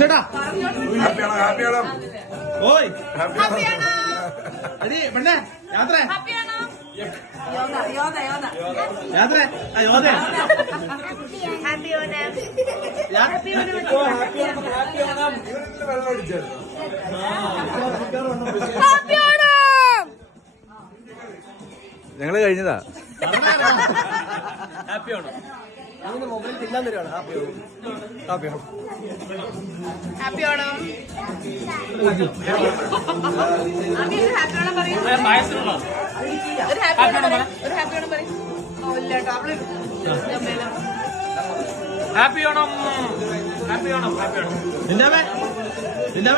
ചേട്ടാ ഓയ് അടി പെണ്ണേ യാത്ര യാത്ര യോധ ഞങ്ങള് കഴിഞ്ഞതാ. ഹാപ്പി ആണോ? അങ്ങനെ മൊബൈൽ തിന്നാൻ തരുവാണ്. ഹാപ്പി ആണോ? ഹാപ്പി ആണോ? പായസമാണോ? ഒരു ഹാപ്പി ആണോ പറയും. ഇല്ല ടാബ്ലറ്റ് ഹാപ്പി ആണോ? ഹാപ്പി ആണോ? ഹാപ്പി ആണോ? നിന്റെ